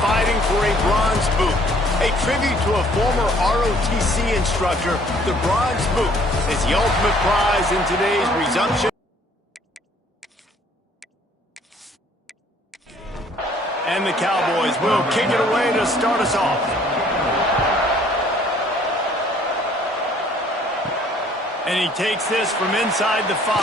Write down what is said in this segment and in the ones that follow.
fighting for a bronze boot. A tribute to a former ROTC instructor, the bronze boot is the ultimate prize in today's resumption. And the Cowboys will kick it away to start us off. And he takes this from inside the 5.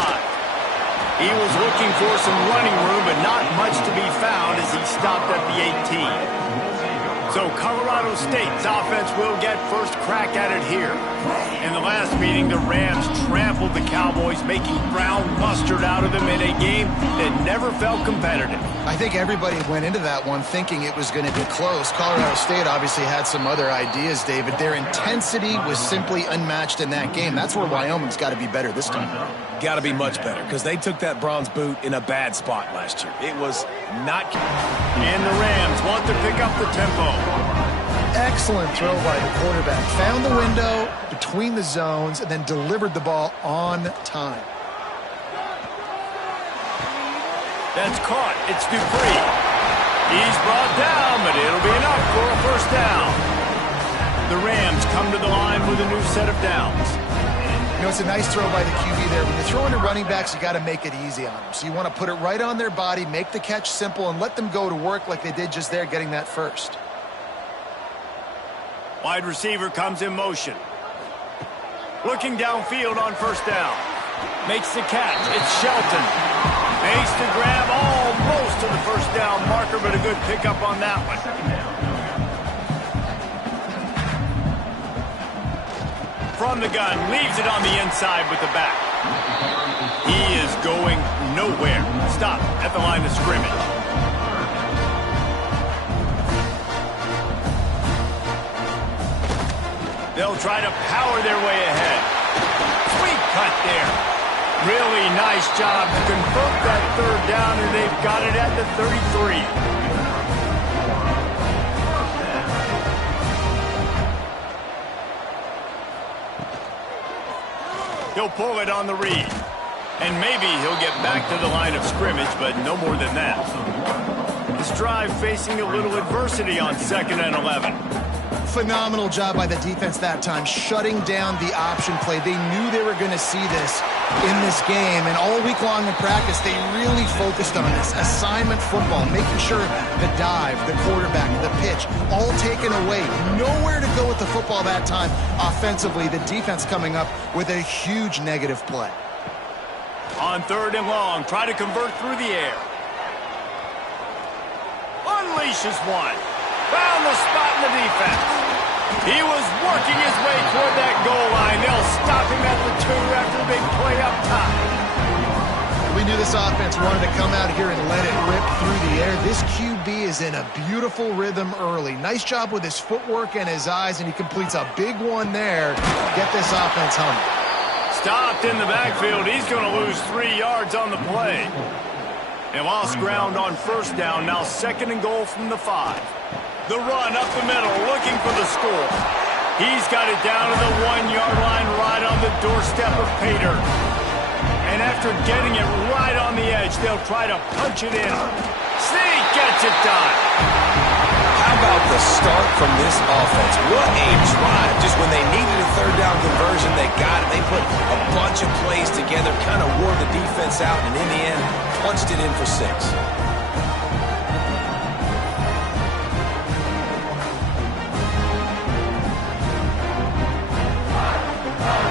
He was looking for some running room, but not much to be found as he stopped at the 18. So Colorado State's offense will get first crack at it here. In the last meeting, the Rams trampled the Cowboys, making brown mustard out of them in a game that never felt competitive. I think everybody went into that one thinking it was going to be close. Colorado State obviously had some other ideas, David. Their intensity was simply unmatched in that game. That's where Wyoming's got to be better this time. Got to be much better because they took that bronze boot in a bad spot last year. It was not... And the Rams want to pick up the tempo. Excellent throw by the quarterback. Found the window between the zones and then delivered the ball on time. That's caught. It's Dupree. He's brought down, but it'll be enough for a first down. The Rams come to the line with a new set of downs. You know, it's a nice throw by the QB there. When you're throwing to running backs, you got to make it easy on them. So you want to put it right on their body, make the catch simple, and let them go to work like they did just there, getting that first. Wide receiver comes in motion. Looking downfield on first down. Makes the catch. It's Shelton. Makes the grab almost to the first down marker, but a good pickup on that one. From the gun, leaves it on the inside with the back. He is going nowhere. Stop at the line of scrimmage. They'll try to power their way ahead. Sweet cut there. Really nice job to convert that third down, and they've got it at the 33. He'll pull it on the read. And maybe he'll get back to the line of scrimmage, but no more than that. This drive facing a little adversity on 2nd and 11. Phenomenal job by the defense that time, shutting down the option play. They knew they were going to see this in this game, and all week long in practice, they really focused on this assignment football, making sure the dive, the quarterback, the pitch, all taken away. Nowhere to go with the football that time offensively. The defense coming up with a huge negative play. On 3rd and long, try to convert through the air. Unleashes one. Found the spot in the defense. He was working his way toward that goal line. They'll stop him at the 2 after a big play up top. We knew this offense wanted to come out here and let it rip through the air. This QB is in a beautiful rhythm early. Nice job with his footwork and his eyes, and he completes a big one there. Get this offense humming. Stopped in the backfield. He's going to lose 3 yards on the play. They lost ground on first down. Now 2nd and goal from the 5. The run up the middle, looking for the score. He's got it down to the 1-yard line, right on the doorstep of Pater. And after getting it right on the edge, they'll try to punch it in. Sneak gets it done. How about the start from this offense? What a drive. Just when they needed a 3rd down conversion, they got it. They put a bunch of plays together, kind of wore the defense out, and in the end, punched it in for 6.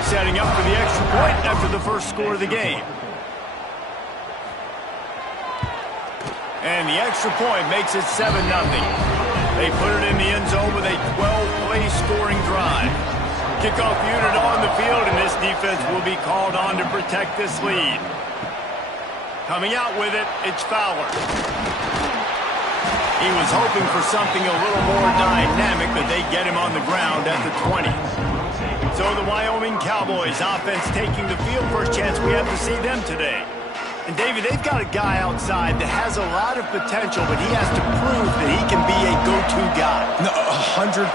Setting up for the extra point after the first score of the game. And the extra point makes it 7-0. They put it in the end zone with a 12-play scoring drive. Kickoff unit on the field, and this defense will be called on to protect this lead. Coming out with it, it's Fowler. He was hoping for something a little more dynamic, but they get him on the ground at the 20. So the Wyoming Cowboys offense taking the field. First chance we have to see them today. And, David, they've got a guy outside that has a lot of potential, but he has to prove that he can be a go-to guy. No, 100%.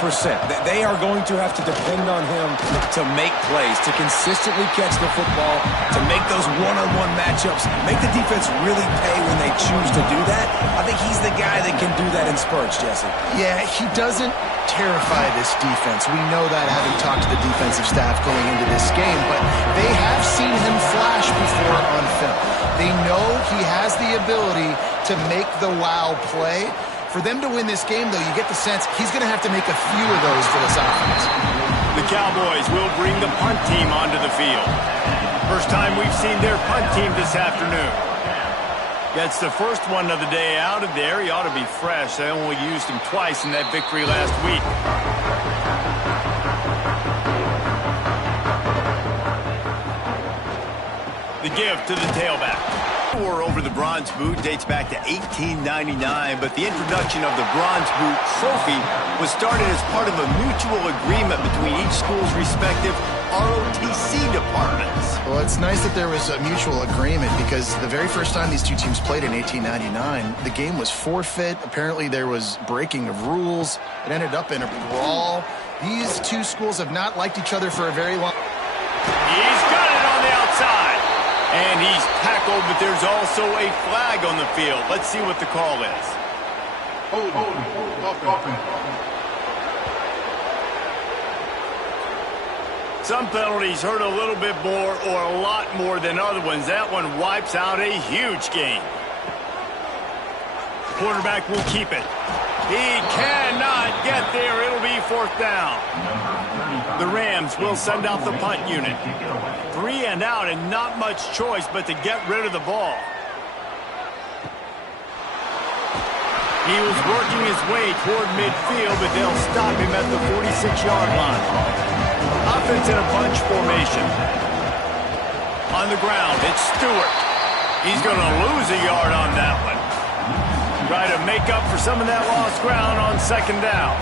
They are going to have to depend on him to make plays, to consistently catch the football, to make those one-on-one matchups, make the defense really pay when they choose to do that. I think he's the guy that can do that in spurts, Jesse. Yeah, he doesn't terrify this defense. We know that, having talked to the defensive staff going into this game, but they have seen him flash before on film. They know he has the ability to make the wow play. For them to win this game, though, you get the sense he's going to have to make a few of those for this offense. The Cowboys will bring the punt team onto the field. First time we've seen their punt team this afternoon. Gets the first one of the day out of there. He ought to be fresh. They only used him twice in that victory last week. The give to the tailback. War over the bronze boot dates back to 1899, but the introduction of the bronze boot trophy was started as part of a mutual agreement between each school's respective ROTC departments. Well, it's nice that there was a mutual agreement, because the very first time these two teams played in 1899, the game was forfeit. Apparently there was breaking of rules. It ended up in a brawl. These two schools have not liked each other for a very long time. He's got it on the outside. And he's tackled, but there's also a flag on the field. Let's see what the call is. Some penalties hurt a little bit more or a lot more than other ones. That one wipes out a huge game. Quarterback will keep it. He cannot get there. It'll be fourth down. The Rams will send out the punt unit. 3 and out, and not much choice but to get rid of the ball. He was working his way toward midfield, but they'll stop him at the 46-yard line. Offense in a bunch formation. On the ground, it's Stewart. He's going to lose a yard on that one. Try to make up for some of that lost ground on second down.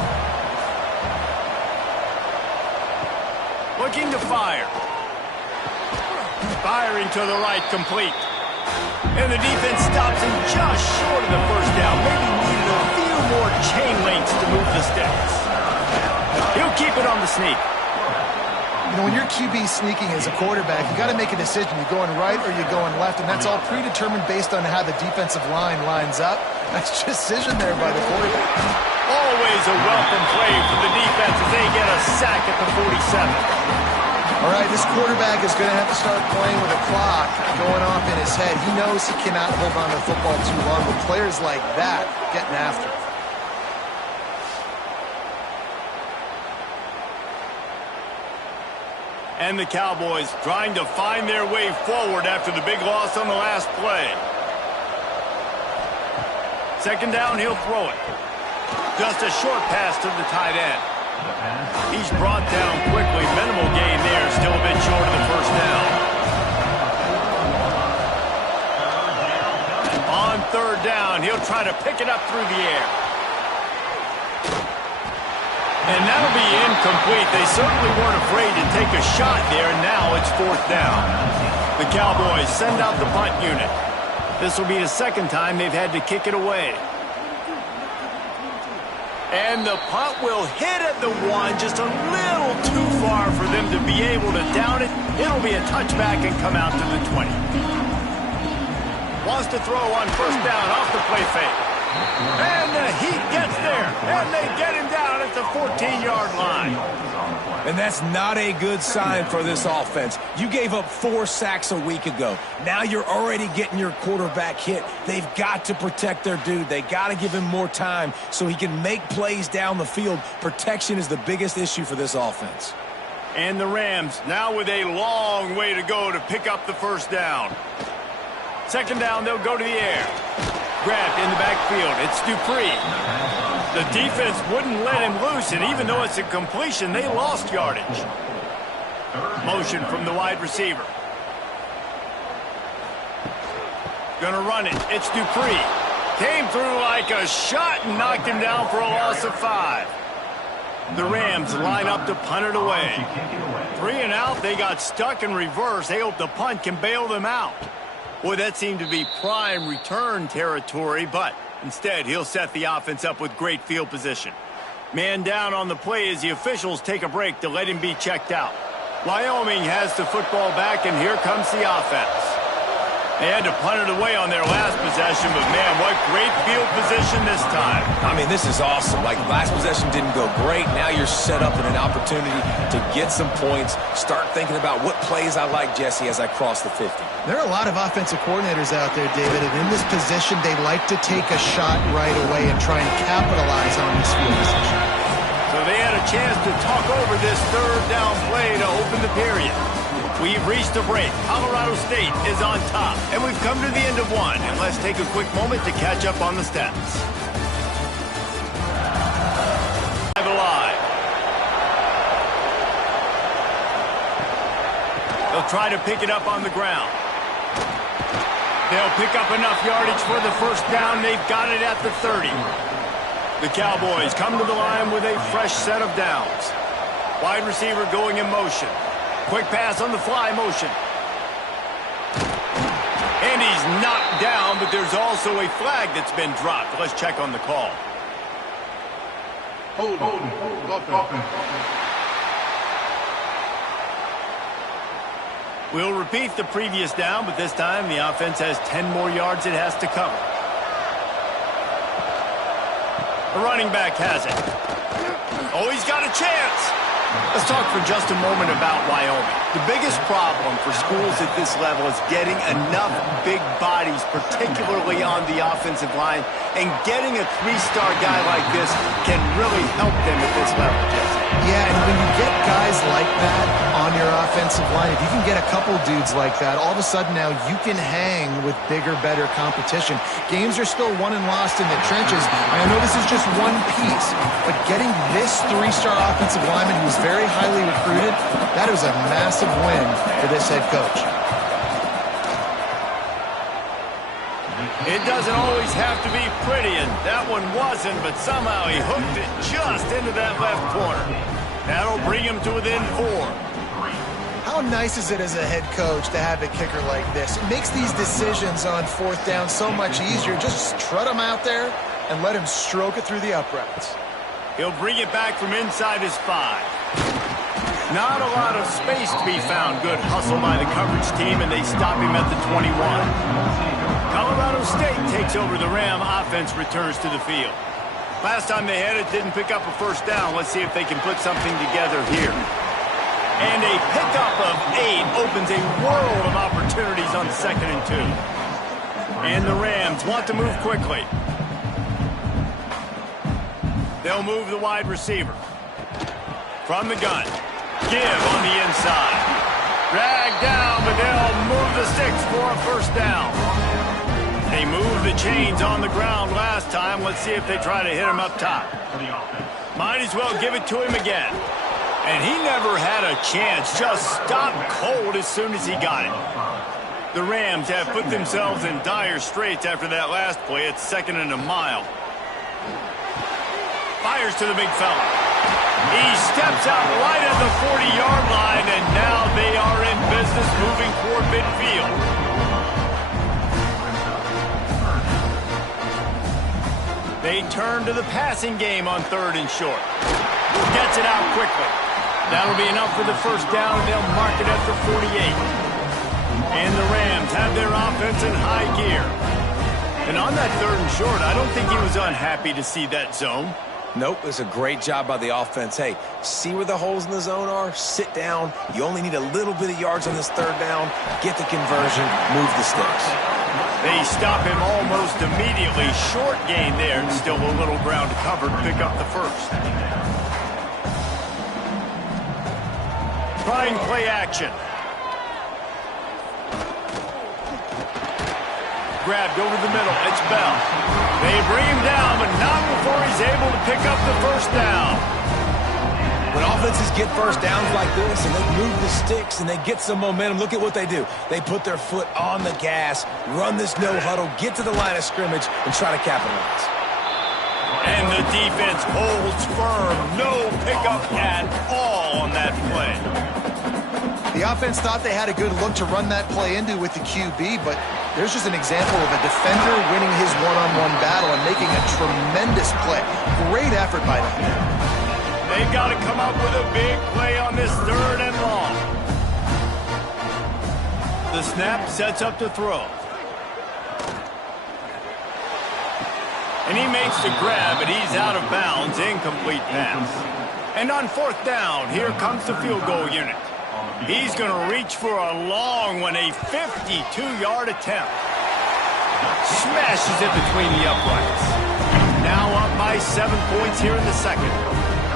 Looking to fire. Firing to the right, complete. And the defense stops him just short of the first down. Maybe needed a few more chain links to move the sticks. He'll keep it on the sneak. You know, when you're QB sneaking as a quarterback, you got to make a decision. You're going right or you're going left, and that's all predetermined based on how the defensive line lines up. That's decision there by the quarterback. Always a welcome play for the defense as they get a sack at the 47. All right, this quarterback is going to have to start playing with a clock going off in his head. He knows he cannot hold on to the football too long, with players like that getting after him. And the Cowboys trying to find their way forward after the big loss on the last play. Second down, he'll throw it. Just a short pass to the tight end. He's brought down quickly. Minimal gain there. Still a bit short of the first down. On third down, he'll try to pick it up through the air. And that'll be incomplete. They certainly weren't afraid to take a shot there, and now it's fourth down. The Cowboys send out the punt unit. This will be the second time they've had to kick it away. And the punt will hit at the 1, just a little too far for them to be able to down it. It'll be a touchback and come out to the 20. Wants to throw on first down off the play fake. And the Heat gets there, and they get him down at the 14-yard line. And that's not a good sign for this offense. You gave up 4 sacks a week ago. Now you're already getting your quarterback hit. They've got to protect their dude. They got to give him more time so he can make plays down the field. Protection is the biggest issue for this offense. And the Rams now with a long way to go to pick up the first down. Second down, they'll go to the air. Grabbed in the backfield. It's Dupree. The defense wouldn't let him loose, and even though it's a completion, they lost yardage. Motion from the wide receiver. Gonna run it. It's Dupree. Came through like a shot and knocked him down for a loss of 5. The Rams line up to punt it away. 3 and out. They got stuck in reverse. They hope the punt can bail them out. Boy, that seemed to be prime return territory, but instead he'll set the offense up with great field position. Man down on the play as the officials take a break to let him be checked out. Wyoming has the football back, and here comes the offense. They had to punt it away on their last possession, but man, what great field position this time. I mean, this is awesome. Like, last possession didn't go great. Now you're set up in an opportunity to get some points. Start thinking about what plays I like, Jesse, as I cross the 50. There are a lot of offensive coordinators out there, David, and in this position, they like to take a shot right away and try and capitalize on this field position. So they had a chance to talk over this third down play to open the period. We've reached a break. Colorado State is on top, and we've come to the end of one. And let's take a quick moment to catch up on the stats. Alive. They'll try to pick it up on the ground. They'll pick up enough yardage for the first down. They've got it at the 30. The Cowboys come to the line with a fresh set of downs. Wide receiver going in motion. Quick pass on the fly motion. And he's knocked down, but there's also a flag that's been dropped. Let's check on the call. Hold. We'll repeat the previous down, but this time the offense has 10 more yards it has to cover. The running back has it. Oh, he's got a chance. Let's talk for just a moment about Wyoming. The biggest problem for schools at this level is getting enough big bodies, particularly on the offensive line, and getting a three-star guy like this can really help them at this level, Jesse. Yeah, and when you get guys like that on your offensive line, if you can get a couple dudes like that, all of a sudden now you can hang with bigger, better competition. Games are still won and lost in the trenches. I know this is just one piece, but getting this three-star offensive lineman who's very highly recruited, that is a massive win for this head coach. It doesn't always have to be pretty, and that one wasn't, but somehow he hooked it just into that left corner. That'll bring him to within 4. How nice is it as a head coach to have a kicker like this? It makes these decisions on fourth down so much easier. Just trot him out there and let him stroke it through the uprights. He'll bring it back from inside his 5. Not a lot of space to be found. Good hustle by the coverage team, and they stop him at the 21. Colorado State takes over. The Ram offense returns to the field. Last time they had it, didn't pick up a first down. Let's see if they can put something together here. And a pickup of 8 opens a world of opportunities on 2nd and 2. And the Rams want to move quickly. They'll move the wide receiver. From the gun. Give on the inside. Drag down, but they'll move the sticks for a first down. They moved the chains on the ground last time. Let's see if they try to hit him up top. Might as well give it to him again. And he never had a chance. Just stopped cold as soon as he got it. The Rams have put themselves in dire straits after that last play. It's 2nd and a mile. Fires to the big fella. He steps out right at the 40-yard line, and now they are in business moving toward midfield. They turn to the passing game on 3rd and short. Gets it out quickly. That'll be enough for the first down, and they'll mark it at the 48. And the Rams have their offense in high gear. And on that 3rd and short, I don't think he was unhappy to see that zone. Nope, it's a great job by the offense. Hey, see where the holes in the zone are? Sit down. You only need a little bit of yards on this 3rd down. Get the conversion. Move the sticks. They stop him almost immediately. Short gain there. Still a little ground to cover to pick up the first. Trying play action. Grabbed over the middle. It's Bell. They bring him down, but not before he's able to pick up the first down. When offenses get first downs like this and they move the sticks and they get some momentum, look at what they do. They put their foot on the gas, run this no huddle, get to the line of scrimmage, and try to capitalize. And the defense holds firm. No pickup at all on that play. The offense thought they had a good look to run that play into with the QB, but there's just an example of a defender winning his one-on-one battle and making a tremendous play. Great effort by them. They've got to come up with a big play on this 3rd and long. The snap sets up to throw. And he makes the grab, but he's out of bounds. Incomplete pass. And on 4th down, here comes the field goal unit. He's going to reach for a long one, a 52-yard attempt. Smashes it between the uprights. Now up by 7 points here in the 2nd.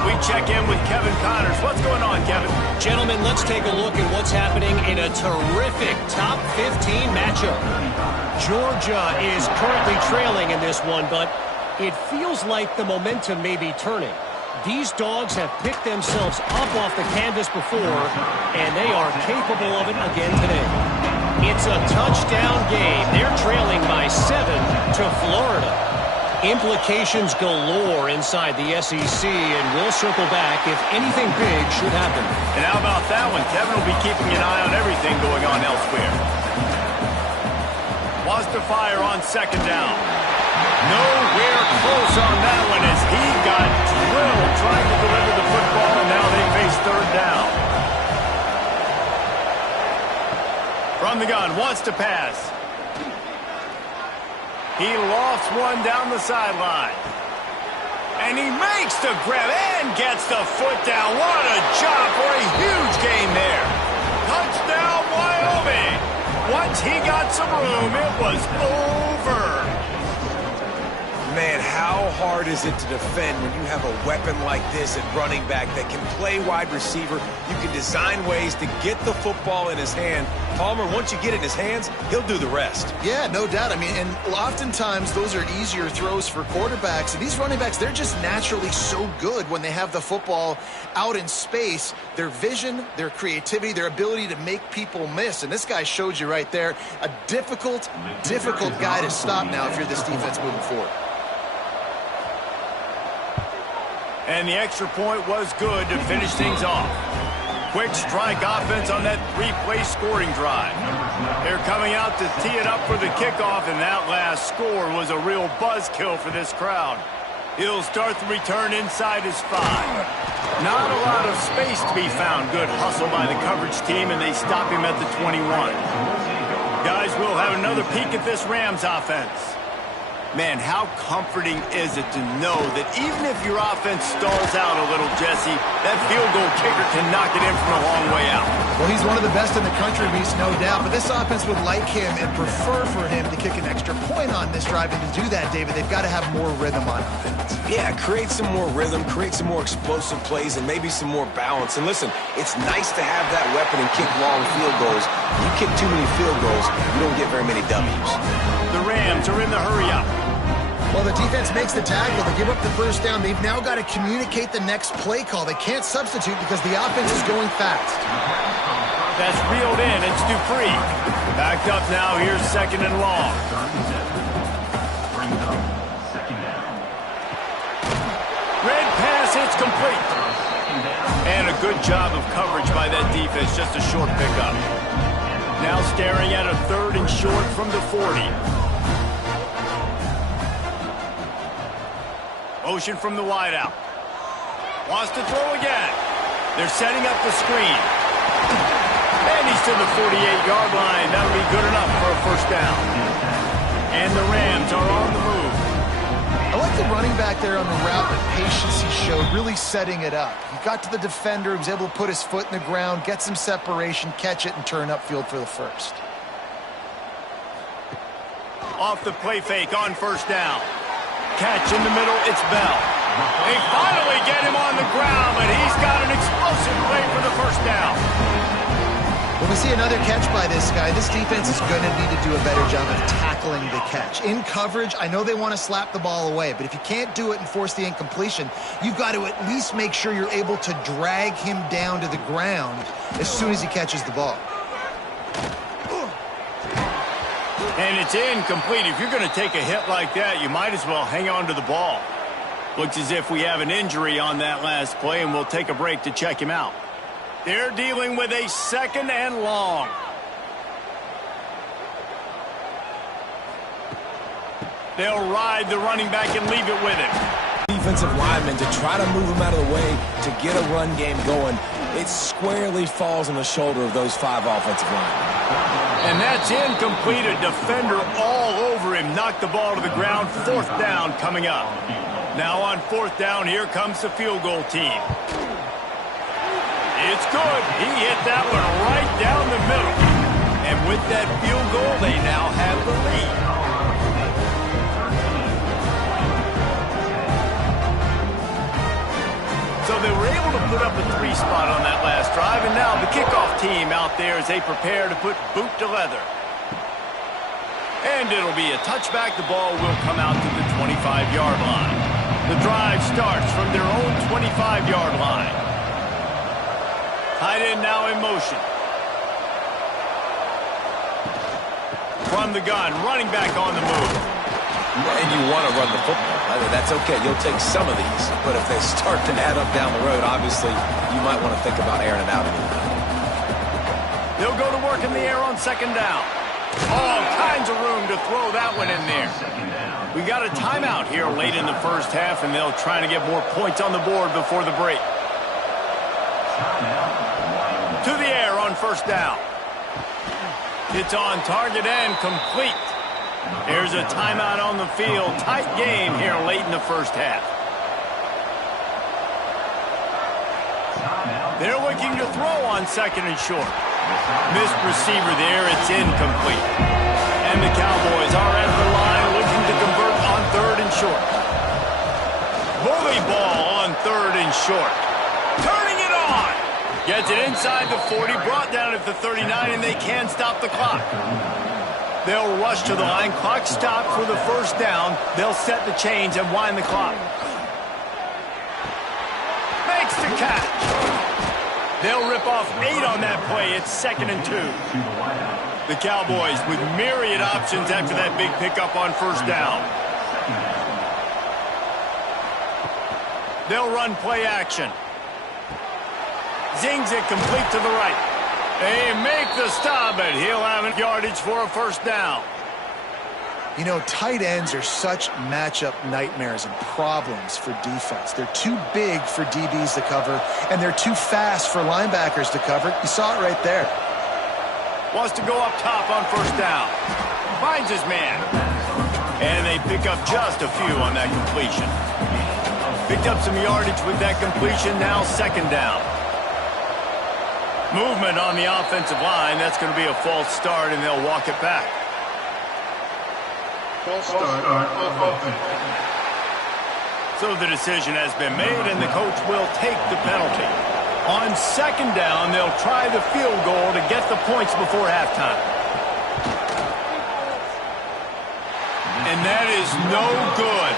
We check in with Kevin Connors. What's going on, Kevin? Gentlemen, let's take a look at what's happening in a terrific top 15 matchup. Georgia is currently trailing in this one, but it feels like the momentum may be turning. These dogs have picked themselves up off the canvas before, and they are capable of it again today. It's a touchdown game. They're trailing by 7 to Florida. Implications galore inside the SEC, and we'll circle back if anything big should happen. And how about that one? Kevin will be keeping an eye on everything going on elsewhere. Wants to fire on 2nd down. Nowhere close on that one as he got drilled trying to deliver the football, and now they face 3rd down. From the gun, wants to pass. He lofts one down the sideline. And he makes the grab and gets the foot down. What a job for a huge gain there. Touchdown, Wyoming. Once he got some room, it was over. Man, how hard is it to defend when you have a weapon like this at running back that can play wide receiver? You can design ways to get the football in his hand. Palmer, once you get it in his hands, he'll do the rest. Yeah, no doubt. I mean, and oftentimes those are easier throws for quarterbacks. And these running backs, they're just naturally so good when they have the football out in space. Their vision, their creativity, their ability to make people miss. And this guy showed you right there, a difficult guy to stop now if you're this defense moving forward. And the extra point was good to finish things off. Quick strike offense on that 3-play scoring drive. They're coming out to tee it up for the kickoff, and that last score was a real buzzkill for this crowd. He'll start the return inside his 5. Not a lot of space to be found. Good hustle by the coverage team, and they stop him at the 21. Guys, we'll have another peek at this Rams offense. Man, how comforting is it to know that even if your offense stalls out a little, Jesse, that field goal kicker can knock it in from a long way out. Well, he's one of the best in the country, Reese, no doubt. But this offense would like him and prefer for him to kick an extra point on this drive. And to do that, David, they've got to have more rhythm on offense. Yeah, create some more rhythm, create some more explosive plays, and maybe some more balance. And listen, it's nice to have that weapon and kick long field goals. You kick too many field goals, you don't get very many W's. The Rams are in the hurry-up. Well, the defense makes the tackle. They give up the first down. They've now got to communicate the next play call. They can't substitute because the offense is going fast. That's reeled in. It's Dupree. Backed up now. Here's 2nd and long. Red pass. It's complete. And a good job of coverage by that defense. Just a short pickup. Now staring at a 3rd and short from the 40. Motion from the wideout. Wants to throw again. They're setting up the screen. And he's to the 48-yard line. That'll be good enough for a first down. And the Rams are on the move. I like the running back there on the route, the patience he showed, really setting it up. He got to the defender, he was able to put his foot in the ground, get some separation, catch it, and turn upfield for the first. Off the play fake on first down. Catch in the middle, it's Bell. They finally get him on the ground, but he's got an explosive play for the first down. When we see another catch by this guy, this defense is going to need to do a better job of tackling the catch. In coverage, I know they want to slap the ball away, but if you can't do it and force the incompletion, you've got to at least make sure you're able to drag him down to the ground as soon as he catches the ball. And it's incomplete. If you're going to take a hit like that, you might as well hang on to the ball. Looks as if we have an injury on that last play, and we'll take a break to check him out. They're dealing with a 2nd and long. They'll ride the running back and leave it with him. Defensive lineman to try to move him out of the way to get a run game going. It squarely falls on the shoulder of those 5 offensive linemen. And that's incomplete. A defender all over him. Knocked the ball to the ground. 4th down coming up. Now on 4th down, here comes the field goal team. It's good. He hit that one right down the middle. And with that field goal, they now have the lead. So they were able to put up a 3 spot on that last drive, and now the kickoff team out there as they prepare to put boot to leather. And it'll be a touchback. The ball will come out to the 25-yard line. The drive starts from their own 25-yard line. Tight end now in motion. From the gun, running back on the move. And you want to run the football. That's okay. You'll take some of these. But if they start to add up down the road, obviously, you might want to think about airing it out a little bit. They'll go to work in the air on 2nd down. All kinds of room to throw that one in there. We got a timeout here late in the 1st half, and they'll try to get more points on the board before the break. To the air on 1st down. It's on target and complete. Here's a timeout on the field. Tight game here late in the 1st half. They're looking to throw on 2nd and short. Missed receiver there. It's incomplete. And the Cowboys are at the line looking to convert on 3rd and short. Bully ball on 3rd and short. Turning it on. Gets it inside the 40. Brought down at the 39, and they can stop the clock. They'll rush to the line. Clock stopped for the 1st down. They'll set the chains and wind the clock. Makes the catch. They'll rip off 8 on that play. It's 2nd and 2. The Cowboys with myriad options after that big pickup on 1st down. They'll run play action. Zings it complete to the right. They make the stop, and he'll have yardage for a 1st down. You know, tight ends are such matchup nightmares and problems for defense. They're too big for DBs to cover, and they're too fast for linebackers to cover. You saw it right there. Wants to go up top on 1st down. Finds his man. And they pick up just a few on that completion. Picked up some yardage with that completion. Now 2nd down. Movement on the offensive line. That's going to be a false start, and they'll walk it back. False start on offense. So the decision has been made, and the coach will take the penalty. On 2nd down, they'll try the field goal to get the points before halftime. And that is no good.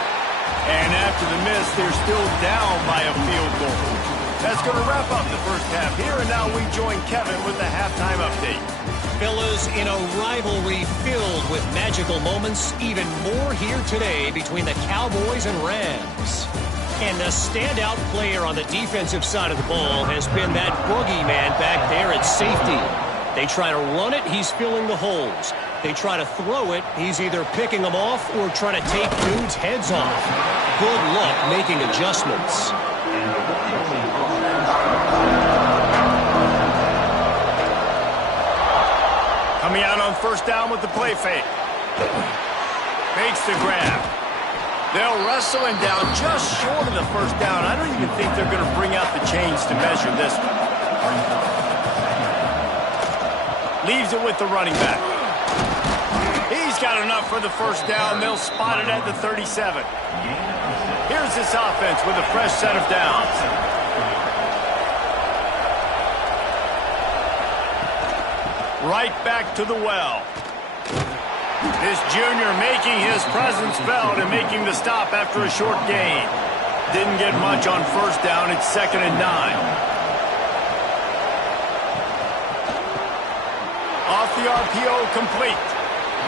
And after the miss, they're still down by a field goal. That's going to wrap up the 1st half here, and now we join Kevin with the halftime update. Fellas, in a rivalry filled with magical moments, even more here today between the Cowboys and Rams. And the standout player on the defensive side of the ball has been that boogeyman back there at safety. They try to run it, he's filling the holes. They try to throw it, he's either picking them off or trying to take dudes' heads off. Good luck making adjustments. Coming out on 1st down with the play fake. Makes the grab. They'll wrestle him down just short of the 1st down. I don't even think they're going to bring out the chains to measure this one. Leaves it with the running back. He's got enough for the 1st down. They'll spot it at the 37. Here's this offense with a fresh set of downs. Right back to the well. This junior making his presence felt and making the stop after a short gain. Didn't get much on 1st down. It's 2nd and 9. Off the RPO, complete.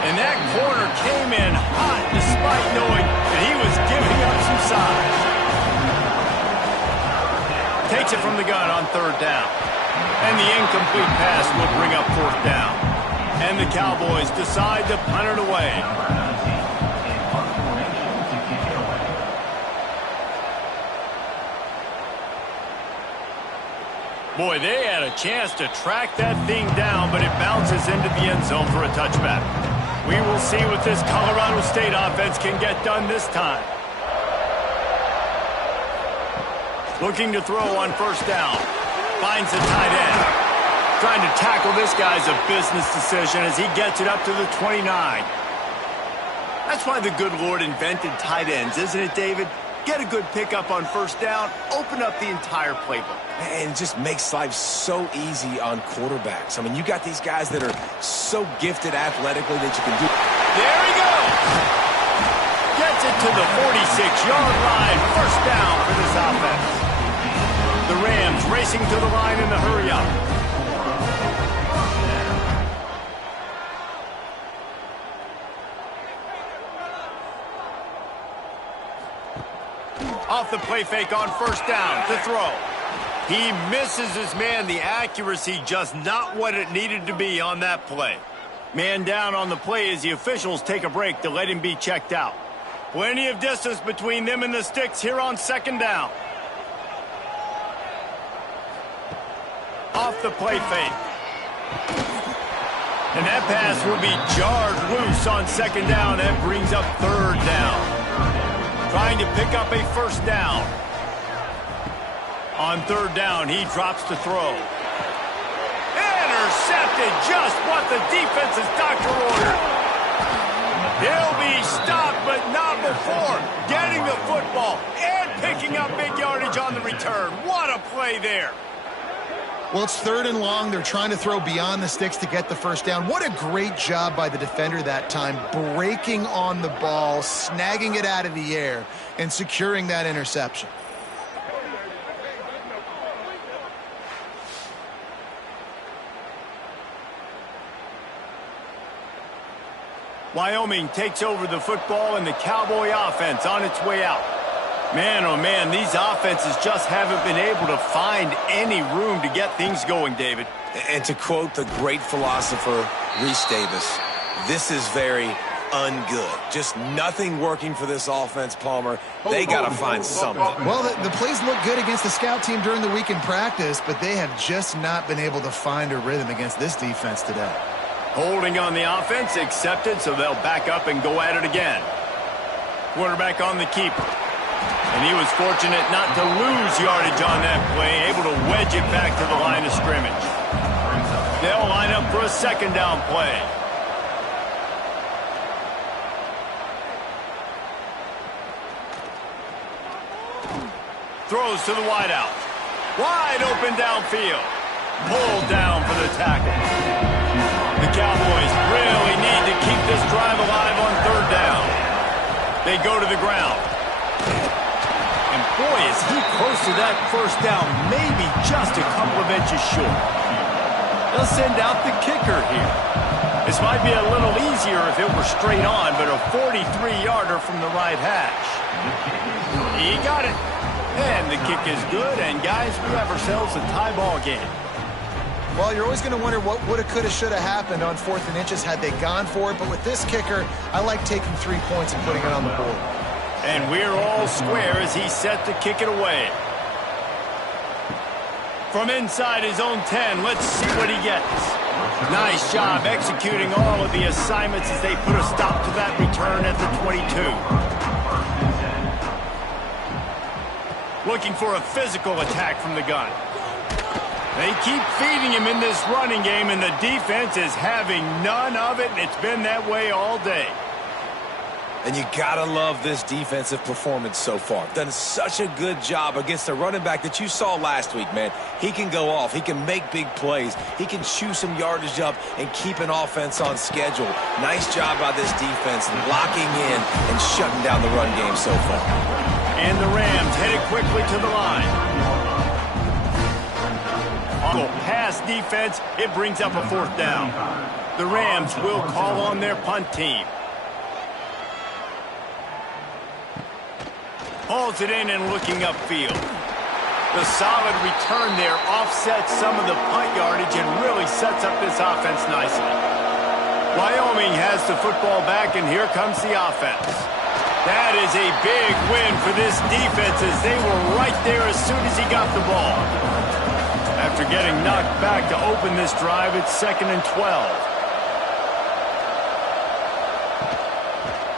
And that corner came in hot despite knowing that he was giving up some size. Takes it from the gun on 3rd down. And the incomplete pass will bring up 4th down. And the Cowboys decide to punt it away. Boy, they had a chance to track that thing down, but it bounces into the end zone for a touchback. We will see what this Colorado State offense can get done this time. Looking to throw on 1st down. Finds the tight end. Trying to tackle this guy's a business decision as he gets it up to the 29. That's why the good Lord invented tight ends, isn't it, David? Get a good pickup on 1st down, open up the entire playbook. And it just makes life so easy on quarterbacks. I mean, you got these guys that are so gifted athletically that you can do. There he goes. Gets it to the 46-yard line. 1st down for this offense. The Rams racing to the line in the hurry-up. Off the play fake on 1st down to throw. He misses his man. The accuracy just not what it needed to be on that play. Man down on the play as the officials take a break to let him be checked out. Plenty of distance between them and the sticks here on 2nd down. Off the play fake. And that pass will be jarred loose on 2nd down. That brings up 3rd down. Trying to pick up a 1st down. On 3rd down, he drops to throw. Intercepted, just what the defense's doctor ordered. He'll be stopped, but not before getting the football and picking up big yardage on the return. What a play there. Well, it's 3rd and long. They're trying to throw beyond the sticks to get the 1st down. What a great job by the defender that time, breaking on the ball, snagging it out of the air, and securing that interception. Wyoming takes over the football and the Cowboy offense on its way out. Man, oh man, these offenses just haven't been able to find any room to get things going, David. And to quote the great philosopher, Reese Davis, this is very ungood. Just nothing working for this offense, Palmer. They got to find something. Well, the plays look good against the scout team during the week in practice, but they have just not been able to find a rhythm against this defense today. Holding on the offense, accepted, so they'll back up and go at it again. Quarterback on the keeper. And he was fortunate not to lose yardage on that play, able to wedge it back to the line of scrimmage. They'll line up for a 2nd down play. Throws to the wideout. Wide open downfield. Pulled down for the tackle. The Cowboys really need to keep this drive alive on 3rd down. They go to the ground. And boy, is he close to that 1st down, maybe just a couple of inches short. They'll send out the kicker here. This might be a little easier if it were straight on, but a 43-yarder from the right hash. He got it. And the kick is good, and guys, we have ourselves a tie ball game. Well, you're always going to wonder what woulda, coulda, shoulda happened on 4th and inches had they gone for it. But with this kicker, I like taking 3 points and putting it on the board. And we're all square as he's set to kick it away. From inside his own 10, let's see what he gets. Nice job executing all of the assignments as they put a stop to that return at the 22. Looking for a physical attack from the gun. They keep feeding him in this running game, and the defense is having none of it, and it's been that way all day. And you gotta love this defensive performance so far. Done such a good job against a running back that you saw last week, man. He can go off. He can make big plays. He can chew some yardage up and keep an offense on schedule. Nice job by this defense locking in and shutting down the run game so far. And the Rams headed quickly to the line. On the pass defense, it brings up a 4th down. The Rams will call on their punt team. Hauls it in and looking upfield. The solid return there offsets some of the punt yardage and really sets up this offense nicely. Wyoming has the football back, and here comes the offense. That is a big win for this defense as they were right there as soon as he got the ball. After getting knocked back to open this drive, it's 2nd and 12.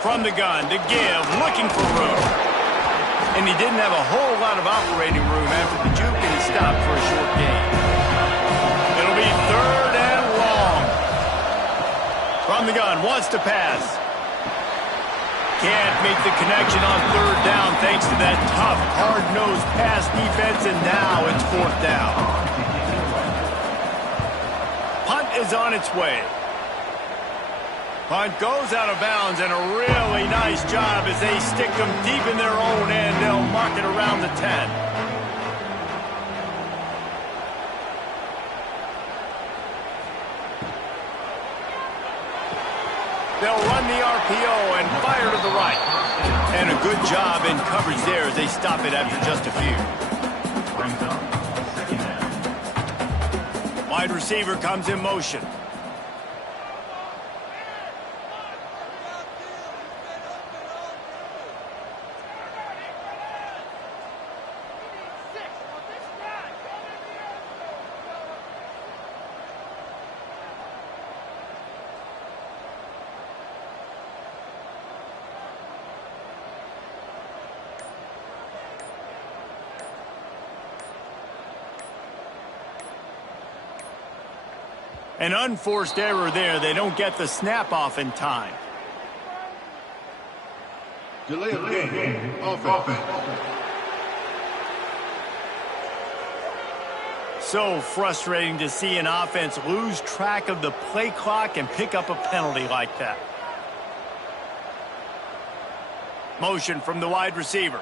From the gun, to give, looking for room. And he didn't have a whole lot of operating room after the juke, and he stopped for a short gain. It'll be 3rd and long. From the gun, wants to pass. Can't make the connection on 3rd down thanks to that tough, hard-nosed pass defense, and now it's 4th down. Punt is on its way. Punt goes out of bounds, and a really nice job as they stick them deep in their own end. They'll mark it around the 10. They'll run the RPO and fire to the right. And a good job in coverage there as they stop it after just a few. Wide receiver comes in motion. An unforced error there. They don't get the snap off in time. Delay of game. Offense. So frustrating to see an offense lose track of the play clock and pick up a penalty like that. Motion from the wide receiver.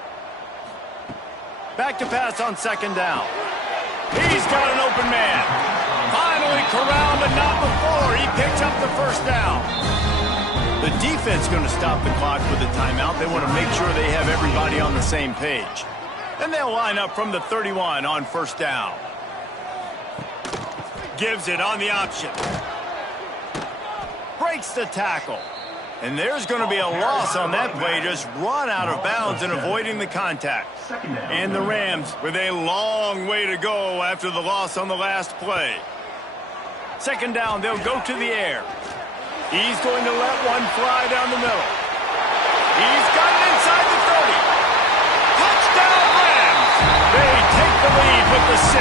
Back to pass on 2nd down. He's got an open man. Finally corralled, but not before. He picks up the 1st down. The defense going to stop the clock with a timeout. They want to make sure they have everybody on the same page. And they'll line up from the 31 on 1st down. Gives it on the option. Breaks the tackle. And there's going to be a loss on that play. Just run out of bounds and avoiding the contact. And the Rams with a long way to go after the loss on the last play. 2nd down, they'll go to the air. He's going to let one fly down the middle. He's got it inside the 30. Touchdown Rams! They take the lead with the 6.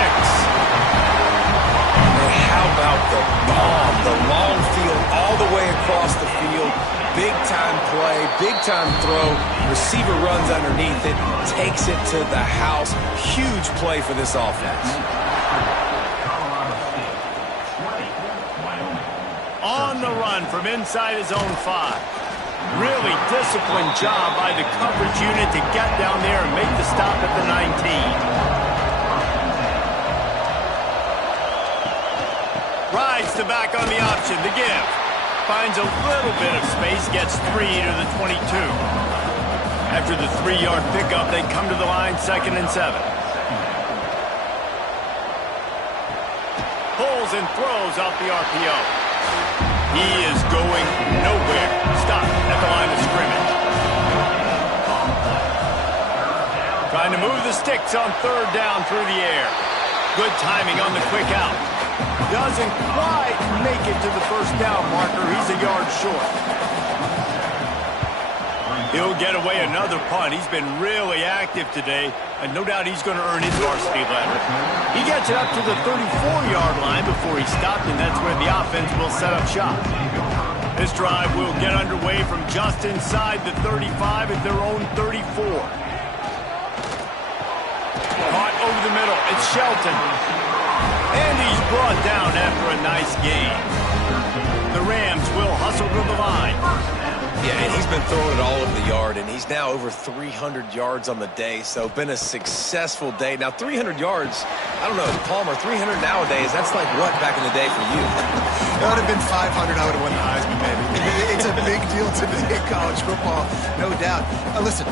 How about the bomb? The long field all the way across the field. Big-time play, big-time throw. Receiver runs underneath it, takes it to the house. Huge play for this offense. On the run from inside his own 5. Really disciplined job by the coverage unit to get down there and make the stop at the 19. Rides the back on the option, the give. Finds a little bit of space, gets 3 to the 22. After the 3-yard pickup, they come to the line 2nd and 7. Pulls and throws off the RPO. He is going nowhere. Stop at the line of scrimmage. Trying to move the sticks on 3rd down through the air. Good timing on the quick out. Doesn't quite make it to the 1st down marker. He's a yard short. He'll get away another punt. He's been really active today, and no doubt he's going to earn his varsity letter. He gets it up to the 34-yard line before he stopped, and that's where the offense will set up shop. This drive will get underway from just inside the 35 at their own 34. Caught over the middle. It's Shelton. And he's brought down after a nice gain. The Rams will hustle to the line. Yeah, and he's been throwing it all over the yard, and he's now over 300 yards on the day, so been a successful day. Now, 300 yards, I don't know, Palmer, 300 nowadays, that's like what back in the day for you? It would have been 500, I would have won the Heisman, maybe. It's a big deal today in college football, no doubt. Listen,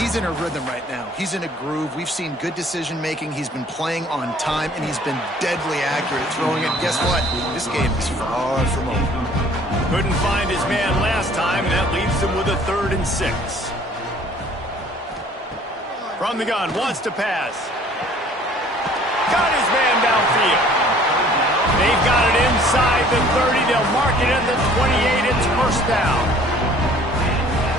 he's in a rhythm right now. He's in a groove. We've seen good decision-making. He's been playing on time, and he's been deadly accurate throwing it. Guess what? This game is far from over. Couldn't find his man last time, and that leaves him with a 3rd and 6. From the gun, wants to pass. Got his man downfield. They've got it inside the 30. They'll mark it at the 28. It's first down.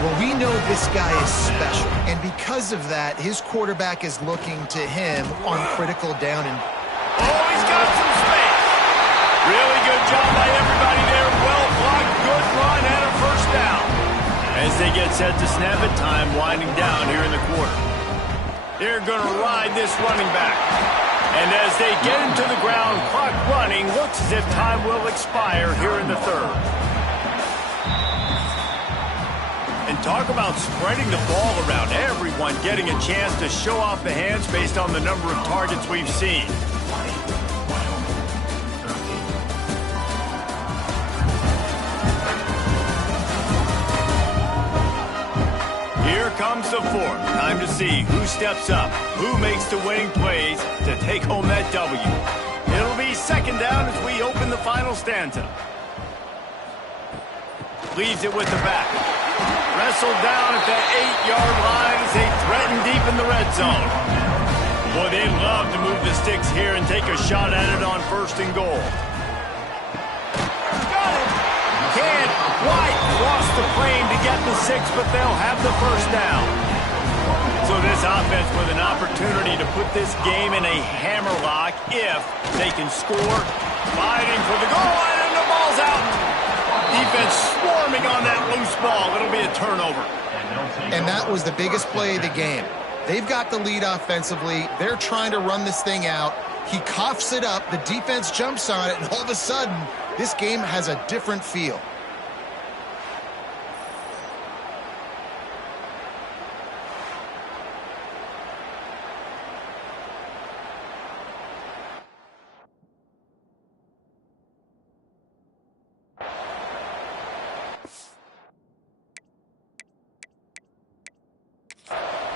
Well, we know this guy is special, and because of that, his quarterback is looking to him on critical down. And oh, he's got some space. Really good job by everybody there. Well blocked, good run, and a first down. As they get set to snap it, time winding down here in the quarter. They're going to ride this running back. And as they get him to the ground, clock running, looks as if time will expire here in the 3rd. And talk about spreading the ball around, everyone getting a chance to show off the hands based on the number of targets we've seen. Here comes the 4th. Time to see who steps up, who makes the winning plays to take home that W. It'll be 2nd down as we open the final stanza. Leaves it with the back. Wrestled down at that 8-yard line as they threaten deep in the red zone. Boy, they'd love to move the sticks here and take a shot at it on 1st and goal. Got it! Can't quite cross the plane to get the 6, but they'll have the first down. So this offense with an opportunity to put this game in a hammerlock if they can score. Fighting for the goal line, and the ball's out. Defense swarming on that loose ball. It'll be a turnover. And that was the biggest play of the game. They've got the lead offensively. They're trying to run this thing out. He coughs it up. The defense jumps on it, and all of a sudden, this game has a different feel.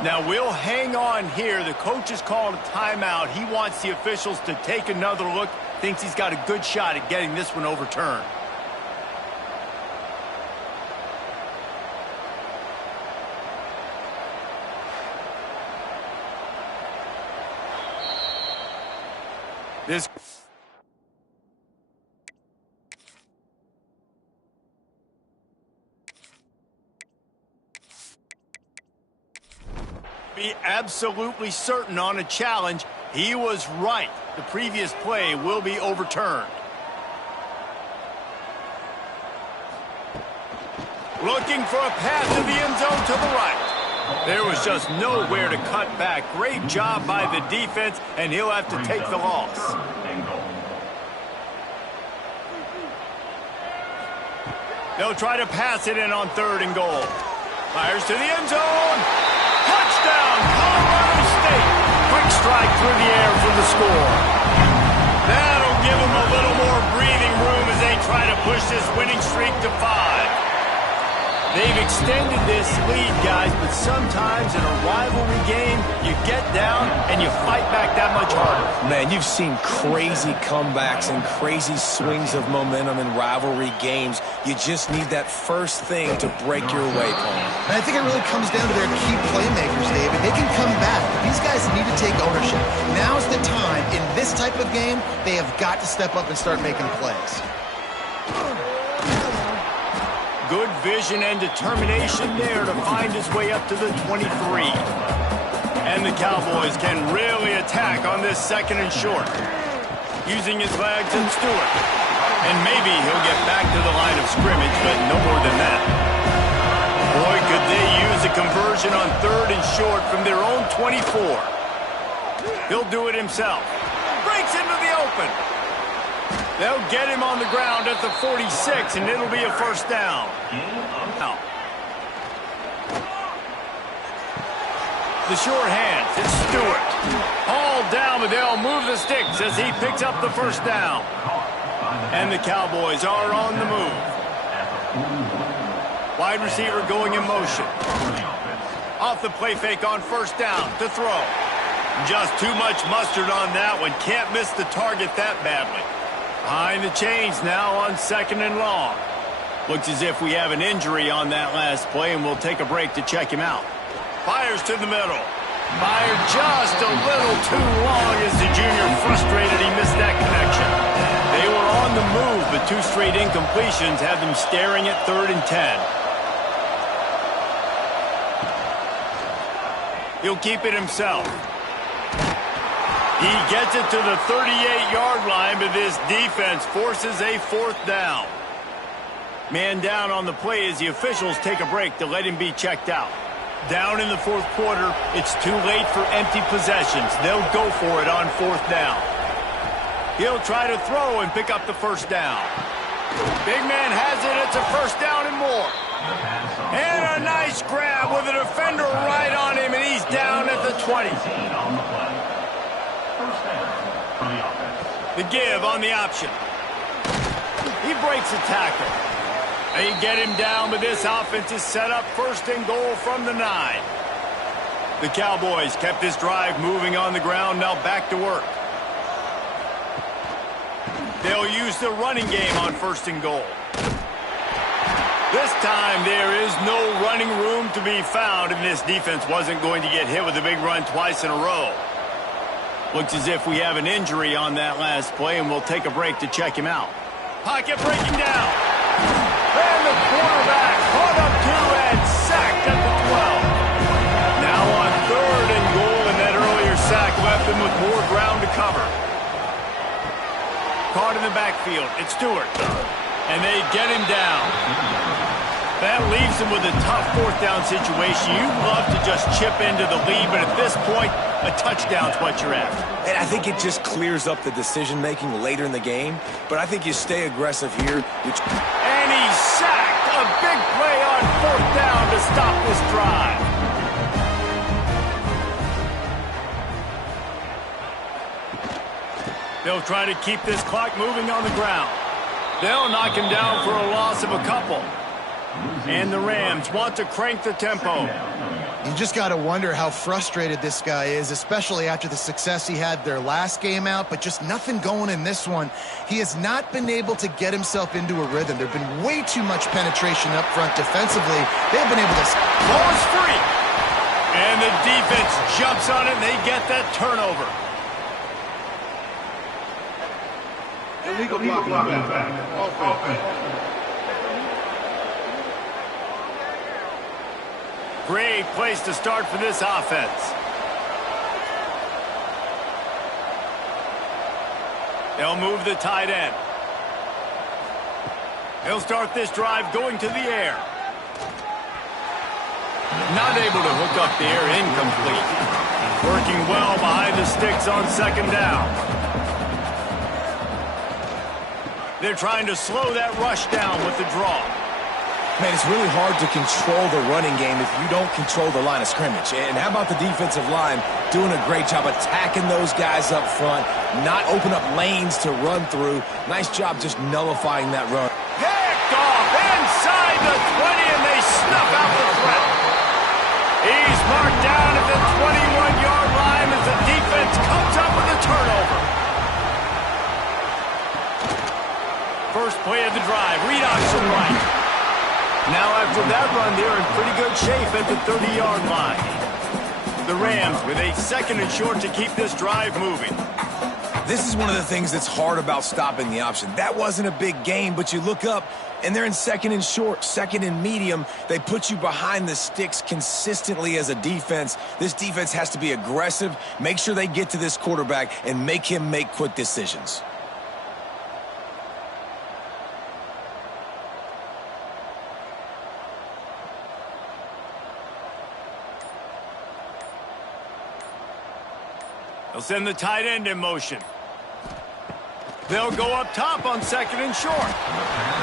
Now, we'll hang on here. The coach has called a timeout. He wants the officials to take another look. Thinks he's got a good shot at getting this one overturned. This be absolutely certain on a challenge. He was right. The previous play will be overturned. Looking for a pass to the end zone to the right. There was just nowhere to cut back. Great job by the defense, and he'll have to take the loss. They'll try to pass it in on 3rd and goal. Fires to the end zone. Touchdown, Colorado State. Quick strike through the air for the score. That'll give them a little more breathing room as they try to push this winning streak to 5. They've extended this lead, guys, but sometimes in a rivalry game, you get down and you fight back that much harder. Man, you've seen crazy comebacks and crazy swings of momentum in rivalry games. You just need that first thing to break your way, Paul. And I think it really comes down to their key playmakers, David. They can come back, but these guys need to take ownership. Now's the time. In this type of game, they have got to step up and start making plays. Good vision and determination there to find his way up to the 23. And the Cowboys can really attack on this 2nd and short. Using his legs and Stewart. And maybe he'll get back to the line of scrimmage, but no more than that. Boy, could they use a conversion on 3rd and short from their own 24. He'll do it himself. Breaks into the open. They'll get him on the ground at the 46, and it'll be a first down. Now, The short hands, it's Stewart. Hauled down, but they'll move the sticks as he picks up the first down. And the Cowboys are on the move. Wide receiver going in motion. Off the play fake on first down to throw. Just too much mustard on that one. Can't miss the target that badly. Behind the chains now on 2nd and long. Looks as if we have an injury on that last play, and we'll take a break to check him out. Fires to the middle. Fired just a little too long as the junior frustrated he missed that connection. They were on the move, but 2 straight incompletions have them staring at 3rd and 10. He'll keep it himself. He gets it to the 38-yard line, but this defense forces a 4th down. Man down on the play as the officials take a break to let him be checked out. Down in the 4th quarter, it's too late for empty possessions. They'll go for it on 4th down. He'll try to throw and pick up the first down. Big man has it. It's a first down and more. And a nice grab with a defender right on him, and he's down at the 20. The give on the option. He breaks a tackle. They get him down, but this offense is set up 1st and goal from the 9. The Cowboys kept this drive moving on the ground, now back to work. They'll use the running game on 1st and goal. This time there is no running room to be found, and this defense wasn't going to get hit with a big run twice in a row. Looks as if we have an injury on that last play, and we'll take a break to check him out. Pocket breaking down. And the quarterback caught up 2 and sacked at the 12. Now on 3rd and goal, and that earlier sack left him with more ground to cover. Caught in the backfield. It's Stewart. And they get him down. That leaves him with a tough 4th down situation. You'd love to just chip into the lead, but at this point, a touchdown's what you're after. And I think it just clears up the decision-making later in the game. But I think you stay aggressive here. And he's sacked. A big play on 4th down to stop this drive. They'll try to keep this clock moving on the ground. They'll knock him down for a loss of a couple. And the Rams want to crank the tempo. You just got to wonder how frustrated this guy is, especially after the success he had their last game out, but just nothing going in this one. He has not been able to get himself into a rhythm. There's been way too much penetration up front defensively. They've been able to... Ball is free. And the defense jumps on it, and they get that turnover. Illegal blocking back. Offense. Great place to start for this offense. They'll move the tight end. He'll start this drive going to the air. Not able to hook up the air, incomplete. Working well behind the sticks on 2nd down. They're trying to slow that rush down with the draw. Man, it's really hard to control the running game if you don't control the line of scrimmage. And how about the defensive line doing a great job attacking those guys up front, not open up lanes to run through. Nice job just nullifying that run. Picked off inside the 20, and they snuff out the threat. He's marked down at the 21-yard line as the defense comes up with a turnover. First play of the drive, read option right. Now after that run, they're in pretty good shape at the 30-yard line. The Rams with a 2nd and short to keep this drive moving. This is one of the things that's hard about stopping the option. That wasn't a big gain, but you look up, and they're in 2nd and short, 2nd and medium. They put you behind the sticks consistently as a defense. This defense has to be aggressive, make sure they get to this quarterback, and make him make quick decisions. They'll send the tight end in motion. They'll go up top on 2nd and short.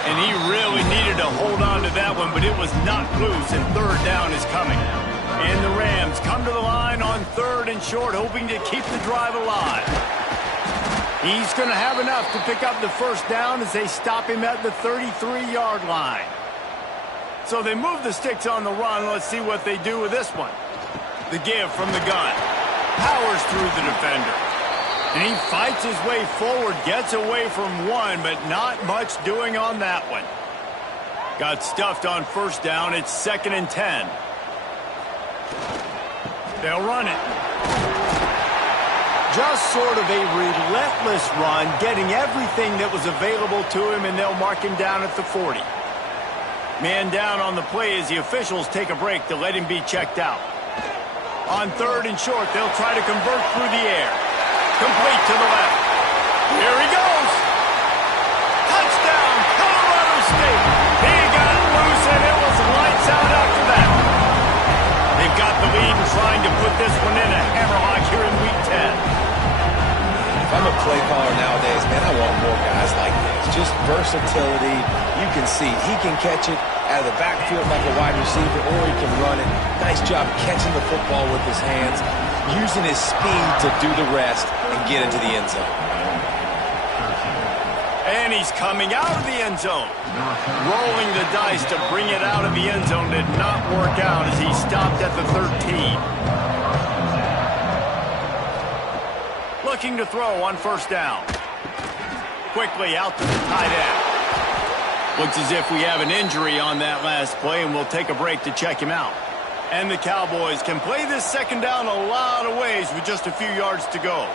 And he really needed to hold on to that one, but it was not loose, and 3rd down is coming. And the Rams come to the line on 3rd and short, hoping to keep the drive alive. He's going to have enough to pick up the first down as they stop him at the 33-yard line. So they move the sticks on the run. Let's see what they do with this one. The give from the gun. Powers through the defender. And he fights his way forward, gets away from one, but not much doing on that one. Got stuffed on first down. It's 2nd and 10. They'll run it. Just sort of a relentless run, getting everything that was available to him, and they'll mark him down at the 40. Man down on the play as the officials take a break to let him be checked out. On 3rd and short, they'll try to convert through the air. Complete to the left. Here he goes. Touchdown, Colorado State. He got it loose, and it was lights out after that. They've got the lead and trying to put this one in a hammerlock here in Week 10. If I'm a play caller nowadays, man, I want more guys like this. Just versatility. You can see he can catch it out of the backfield like a wide receiver, or he can run it. Nice job catching the football with his hands, using his speed to do the rest and get into the end zone. And he's coming out of the end zone. Rolling the dice to bring it out of the end zone did not work out as he stopped at the 13. Looking to throw on first down. Quickly out to the tight end. Looks as if we have an injury on that last play, and we'll take a break to check him out. And the Cowboys can play this second down a lot of ways with just a few yards to go.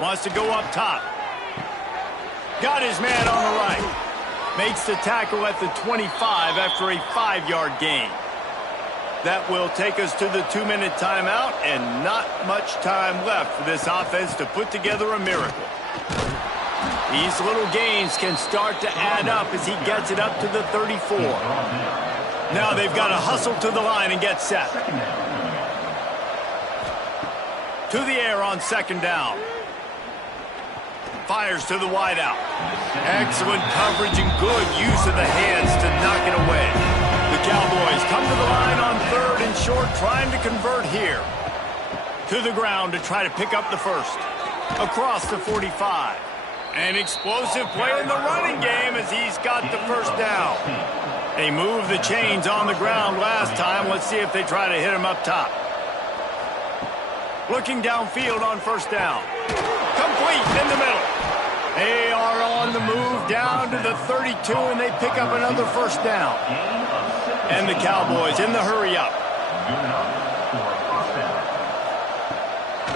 Wants to go up top. Got his man on the right. Makes the tackle at the 25 after a 5-yard gain. That will take us to the 2-minute timeout, and not much time left for this offense to put together a miracle. These little gains can start to add up as he gets it up to the 34. Now they've got to hustle to the line and get set. To the air on 2nd down. Fires to the wideout. Excellent coverage and good use of the hands to knock it away. The Cowboys come to the line on 3rd and short, trying to convert here. To the ground to try to pick up the first. Across the 45. An explosive play in the running game as he's got the first down. They moved the chains on the ground last time. Let's see if they try to hit him up top. Looking downfield on first down. Complete in the middle. They are on the move down to the 32, and they pick up another first down. And the Cowboys in the hurry up.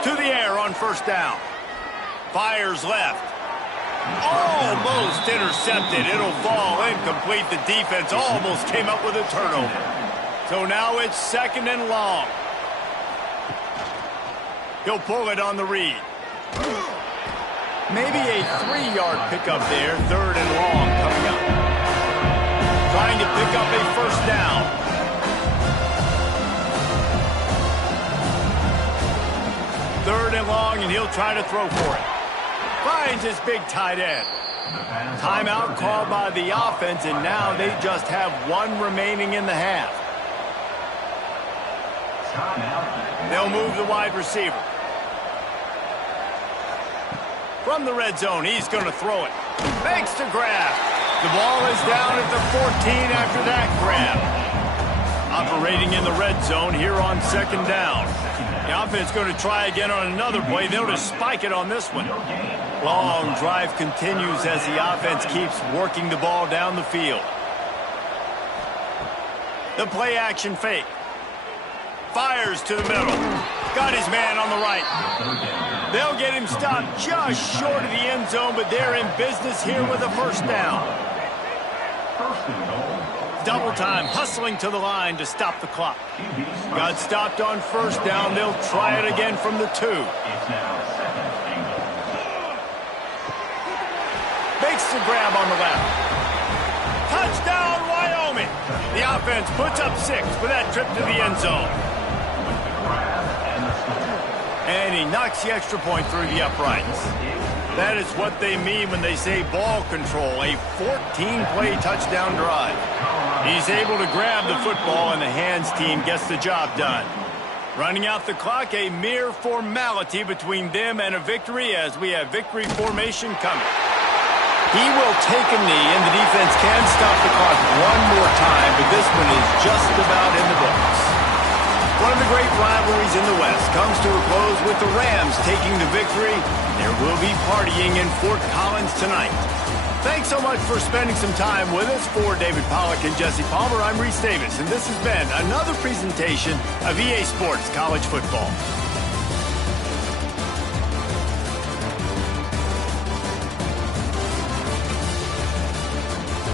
To the air on first down. Fires left. Almost intercepted. It'll fall incomplete. The defense almost came up with a turnover. So now it's 2nd and long. He'll pull it on the read. Maybe a 3-yard pickup there. 3rd and long coming up. Trying to pick up a first down. Third and long, and he'll try to throw for it. Finds his big tight end. Timeout called by the offense, and now they just have one remaining in the half. They'll move the wide receiver. From the red zone, he's going to throw it. Makes the grab. The ball is down at the 14 after that grab. Operating in the red zone here on 2nd down. The offense going to try again on another play. They'll just spike it on this one. Long drive continues as the offense keeps working the ball down the field. The play action fake. Fires to the middle. Got his man on the right. They'll get him stopped just short of the end zone, but they're in business here with a first down. Double time, hustling to the line to stop the clock. Got stopped on first down. They'll try it again from the 2. Makes the grab on the left. Touchdown, Wyoming. The offense puts up 6 for that trip to the end zone. And he knocks the extra point through the uprights. That is what they mean when they say ball control, a 14-play touchdown drive. He's able to grab the football, and the hands team gets the job done. Running out the clock, a mere formality between them and a victory as we have victory formation coming. He will take a knee, and the defense can stop the clock one more time, but this one is just about in the books. One of the great rivalries in the West comes to a close with the Rams taking the victory. There will be partying in Fort Collins tonight. Thanks so much for spending some time with us. For David Pollack and Jesse Palmer, I'm Reese Davis, and this has been another presentation of EA Sports College Football.